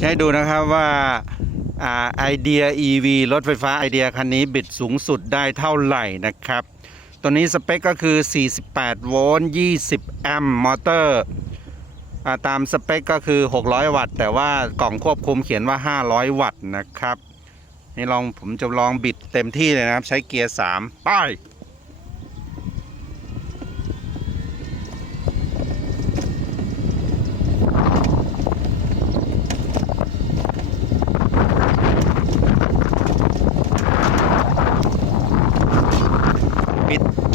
จะให้ดูนะครับว่าไอเดีย EV รถไฟฟ้าไอเดียคันนี้บิดสูงสุดได้เท่าไหร่นะครับ ตัวนี้สเปคก็คือ 48 โวลต์ 20 แอมป์มอเตอร์ตามสเปคก็คือ 600 วัตต์ แต่ว่ากล่องควบคุมเขียนว่า 500 วัตต์นะครับ นี่ลองผมจะลองบิดเต็มที่เลยนะครับ ใช้เกียร์3ป้ายปิด